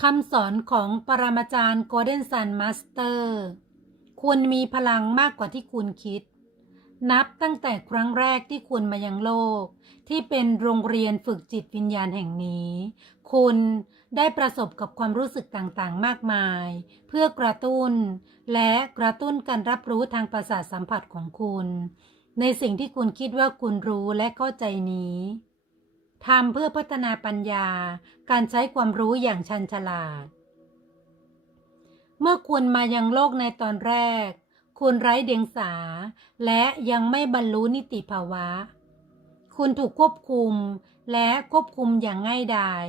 คำสอนของปรมาจารย์โกลเด้นซันมาสเตอร์ คุณมีพลังมากกว่าที่คุณคิด นับตั้งแต่ครั้งแรกที่คุณมายังโลก ที่เป็นโรงเรียนฝึกจิตวิญญาณแห่งนี้ คุณได้ประสบกับความรู้สึกต่างๆ มากมาย เพื่อกระตุ้น และกระตุ้นการรับรู้ทางประสาทสัมผัสของคุณ ในสิ่งที่คุณคิดว่าคุณรู้และเข้าใจนี้ ทำเพื่อพัฒนาปัญญา การใช้ความรู้อย่างชันฉลาด เมื่อคุณมายังโลกในตอนแรก คุณไร้เดียงสา และยังไม่บรรลุนิติภาวะ คุณถูกควบคุมและควบคุมอย่างง่ายดาย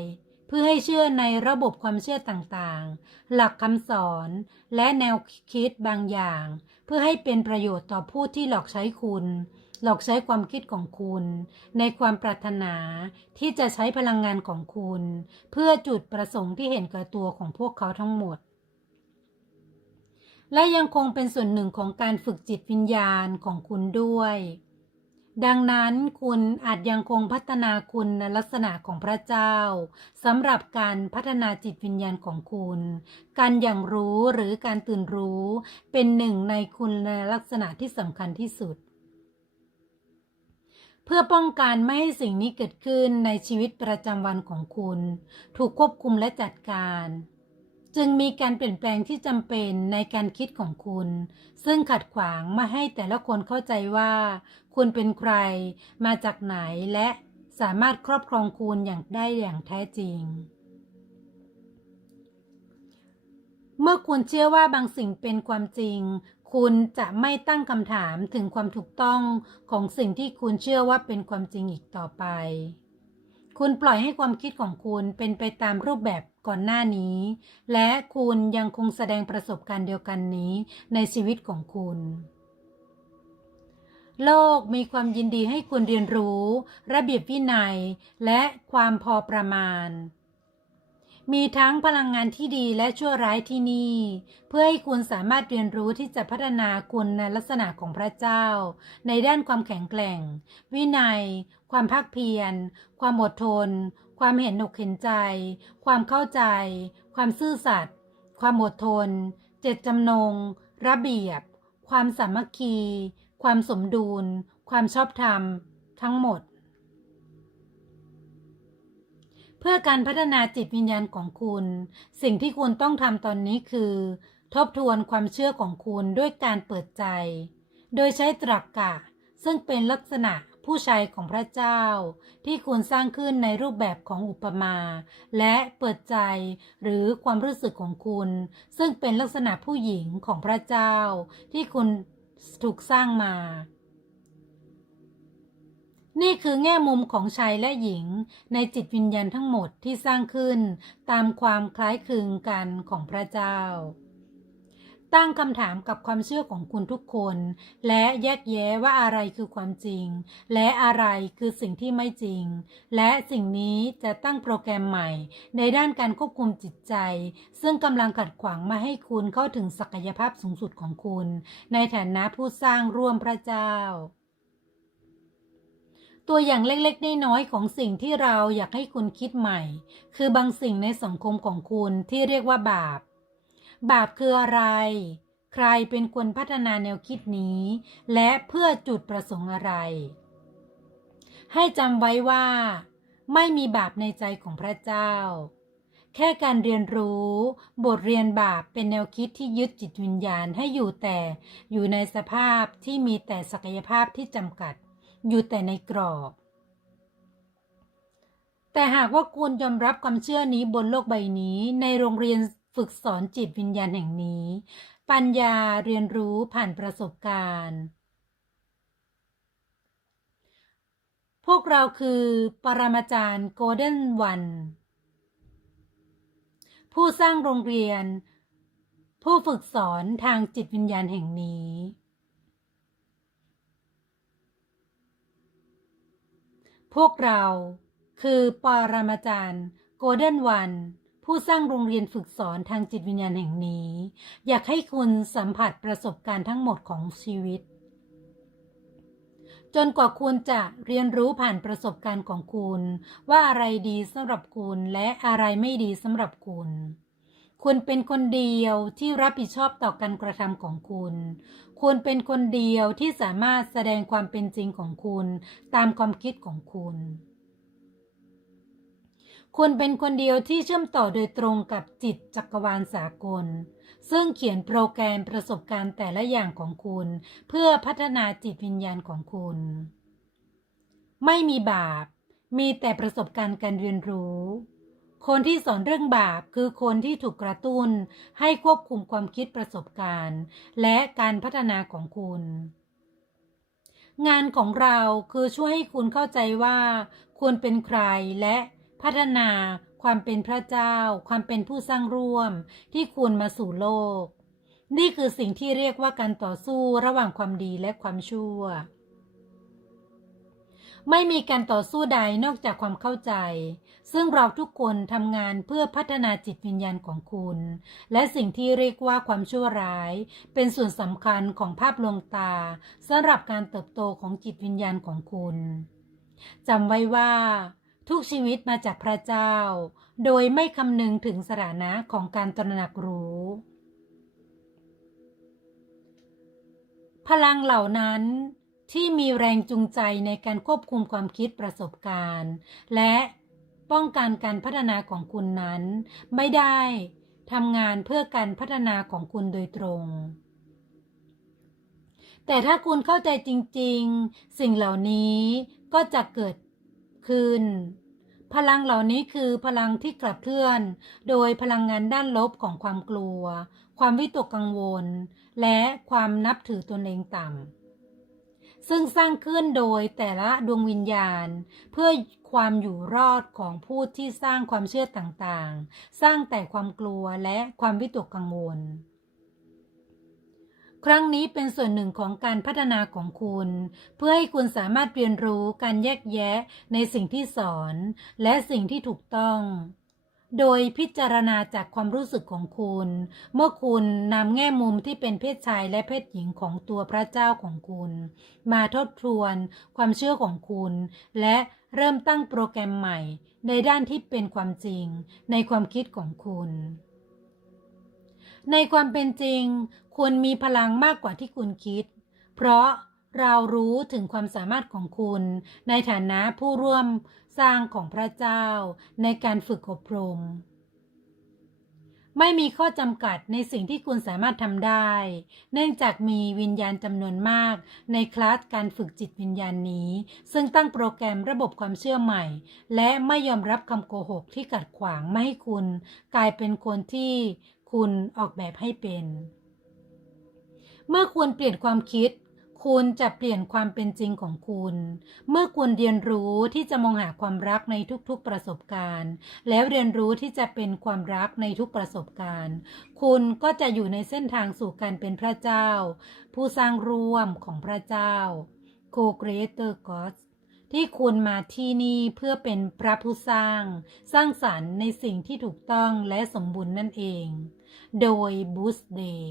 เพื่อให้เชื่อในระบบความเชื่อต่างๆ หลักคำสอนและแนวคิดบางอย่าง เพื่อให้เป็นประโยชน์ต่อผู้ที่หลอกใช้คุณ หลอกใช้ความคิดของคุณ ในความปรารถนาที่จะใช้พลังงานของคุณ เพื่อจุดประสงค์ที่เห็นแก่ตัวของพวกเขาทั้งหมด และยังคงเป็นส่วนหนึ่งของการฝึกจิตวิญญาณของคุณด้วย ดังนั้นคุณอาจยังคงพัฒนาคุณในลักษณะของพระเจ้าสำหรับการพัฒนาจิตวิญญาณของคุณ การอย่างรู้หรือการตื่นรู้เป็นหนึ่งในคุณในลักษณะที่สำคัญที่สุด พื่อป้องกันไม่ให้สิ่งนี้เกิดขึ้นในชีวิตประจำวันของคุณ ถูกควบคุมและจัดการ จึงมีการเปลี่ยนแปลงที่จำเป็นในการคิดของคุณ ซึ่งขัดขวางไม่ให้แต่ละคนเข้าใจว่า คุณเป็นใคร มาจากไหนและสามารถครอบครองคุณอย่างได้อย่างแท้จริง เมื่อคุณเชื่อว่าบางสิ่งเป็นความจริง คุณจะไม่ตั้งคำถามถึงความถูกต้องของสิ่งที่คุณเชื่อว่าเป็นความจริงอีกต่อไป คุณปล่อยให้ความคิดของคุณเป็นไปตามรูปแบบก่อนหน้านี้ และคุณยังคงแสดงประสบการณ์เดียวกันนี้ในชีวิตของคุณ โลกมีความยินดีให้คุณเรียนรู้ ระเบียบวินัย และความพอประมาณ มีทั้งพลังงานที่ดีและชั่วร้ายที่นี่ เพื่อให้คุณสามารถเรียนรู้ที่จะพัฒนาคุณในลักษณะของพระเจ้า ในด้านความแข็งแกร่ง วินัย ความภาคเพียร ความอดทน ความเห็นอกเห็นใจ ความเข้าใจ ความซื่อสัตย์ความอดทน เจตจำนง ระเบียบ ความสามัคคี ความสมดุล ความชอบธรรม ทั้งหมด เพื่อการพัฒนาจิตวิญญาณของคุณ สิ่งที่คุณต้องทำตอนนี้คือ ทบทวนความเชื่อของคุณด้วยการเปิดใจ โดยใช้ตรรกกะ ซึ่งเป็นลักษณะผู้ชายของพระเจ้า ที่คุณสร้างขึ้นในรูปแบบของอุปมา และเปิดใจหรือความรู้สึกของคุณ ซึ่งเป็นลักษณะผู้หญิงของพระเจ้า ที่คุณถูกสร้างมา นี่คือแง่มุมของชายและหญิงในจิตวิญญาณทั้งหมดที่สร้างขึ้นตามความคล้ายคลึงกันของพระเจ้า ตั้งคำถามกับความเชื่อของคุณทุกคน และแยกแยะว่าอะไรคือความจริง และอะไรคือสิ่งที่ไม่จริง และสิ่งนี้จะตั้งโปรแกรมใหม่ ในด้านการควบคุมจิตใจ ซึ่งกำลังขัดขวางมาให้คุณเข้าถึงศักยภาพสูงสุดของคุณ ในฐานะผู้สร้างร่วมพระเจ้า ตัวอย่างเล็กๆน้อยๆของสิ่งที่เราอยากให้คุณคิดใหม่ คือบางสิ่งในสังคมของคุณที่เรียกว่าบาป บาปคืออะไร ใครเป็นคนพัฒนาแนวคิดนี้ และเพื่อจุดประสงค์อะไร ให้จำไว้ว่า ไม่มีบาปในใจของพระเจ้า แค่การเรียนรู้ บทเรียนบาปเป็นแนวคิดที่ยึดจิตวิญญาณให้อยู่แต่อยู่ในสภาพที่มีแต่ศักยภาพที่จำกัด อยู่แต่ในกรอบ แต่หากว่าคุณยอมรับความเชื่อนี้บนโลกใบนี้ ในโรงเรียนฝึกสอนจิตวิญญาณแห่งนี้ ปัญญาเรียนรู้ผ่านประสบการณ์ พวกเราคือปรมาจารย์โกลเด้นวัน ผู้สร้างโรงเรียน ผู้ฝึกสอนทางจิตวิญญาณแห่งนี้ พวกเราคือปรมาจารย์โกลเด้นวัน ผู้สร้างโรงเรียนฝึกสอนทางจิตวิญญาณแห่งนี้ อยากให้คุณสัมผัสประสบการณ์ทั้งหมดของชีวิต จนกว่าคุณจะเรียนรู้ผ่านประสบการณ์ของคุณ ว่าอะไรดีสำหรับคุณและอะไรไม่ดีสำหรับคุณ คุณเป็นคนเดียวที่รับผิดชอบต่อการกระทำของคุณ คุณเป็นคนเดียวที่สามารถแสดงความเป็นจริงของคุณ ตามความคิดของคุณ คุณเป็นคนเดียวที่เชื่อมต่อโดยตรงกับจิตจักรวาลสากล ซึ่งเขียนโปรแกรมประสบการณ์แต่ละอย่างของคุณ เพื่อพัฒนาจิตวิญญาณของคุณ ไม่มีบาป มีแต่ประสบการณ์การเรียนรู้ คนที่สอนเรื่องบาปคือคนที่ถูกกระตุ้น ให้ควบคุมความคิดประสบการณ์ และการพัฒนาของคุณ งานของเราคือช่วยให้คุณเข้าใจว่าคุณเป็นใครและพัฒนาความเป็นพระเจ้า ความเป็นผู้สร้างร่วม ที่คุณมาสู่โลก นี่คือสิ่งที่เรียกว่าการต่อสู้ระหว่างความดีและความชั่ว ไม่มีการต่อสู้ใดนอกจากความเข้าใจ ซึ่งเราทุกคนทำงานเพื่อพัฒนาจิตวิญญาณของคุณ และสิ่งที่เรียกว่าความชั่วร้าย เป็นส่วนสำคัญของภาพลวงตาสำหรับการเติบโตของจิตวิญญาณของคุณจำไว้ว่า ทุกชีวิตมาจากพระเจ้า โดยไม่คำนึงถึงสถานะของการตระหนักรู้พลังเหล่านั้น ที่มีแรงจูงใจในการควบคุมความคิดประสบการณ์ และป้องกันการพัฒนาของคุณนั้น ไม่ได้ทำงานเพื่อการพัฒนาของคุณโดยตรง แต่ถ้าคุณเข้าใจจริง ๆ สิ่งเหล่านี้ก็จะเกิดขึ้น พลังเหล่านี้คือพลังที่กลับเคลื่อน โดยพลังงานด้านลบของความกลัว ความวิตกกังวล และความนับถือตนเองต่ำ ซึ่งสร้างขึ้นโดยแต่ละดวงวิญญาณ เพื่อความอยู่รอดของผู้ที่สร้างความเชื่อต่างๆ สร้างแต่ความกลัวและความวิตกกังวล ครั้งนี้เป็นส่วนหนึ่งของการพัฒนาของคุณ เพื่อให้คุณสามารถเรียนรู้การแยกแยะในสิ่งที่สอน และสิ่งที่ถูกต้อง โดยพิจารณาจากความรู้สึกของคุณ เมื่อคุณนำแง่มุมที่เป็นเพศชายและเพศหญิงของตัวพระเจ้าของคุณ มาทบทวนความเชื่อของคุณ และเริ่มตั้งโปรแกรมใหม่ ในด้านที่เป็นความจริงในความคิดของคุณ ในความเป็นจริง คุณมีพลังมากกว่าที่คุณคิด เพราะเรารู้ถึงความสามารถของคุณ ในฐานะผู้ร่วม สร้างของพระเจ้าในการฝึกอบรม ไม่มีข้อจำกัดในสิ่งที่คุณสามารถทำได้ เนื่องจากมีวิญญาณจำนวนมากในคลาสการฝึกจิตวิญญาณนี้ ซึ่งตั้งโปรแกรมระบบความเชื่อใหม่ และไม่ยอมรับคำโกหกที่กัดขวางไม่ให้คุณกลายเป็นคนที่คุณออกแบบให้เป็น เมื่อคุณเปลี่ยนความคิด คุณจะเปลี่ยนความเป็นจริงของคุณ เมื่อคุณเรียนรู้ที่จะมองหาความรักในทุกๆประสบการณ์ แล้วเรียนรู้ที่จะเป็นความรักในทุกประสบการณ์ คุณก็จะอยู่ในเส้นทางสู่การเป็นพระเจ้า ผู้สร้างร่วมของพระเจ้า Co-Creator God ที่คุณมาที่นี่เพื่อเป็นพระผู้สร้าง สร้างสรรค์ในสิ่งที่ถูกต้องและสมบูรณ์นั่นเอง โดย Boost Day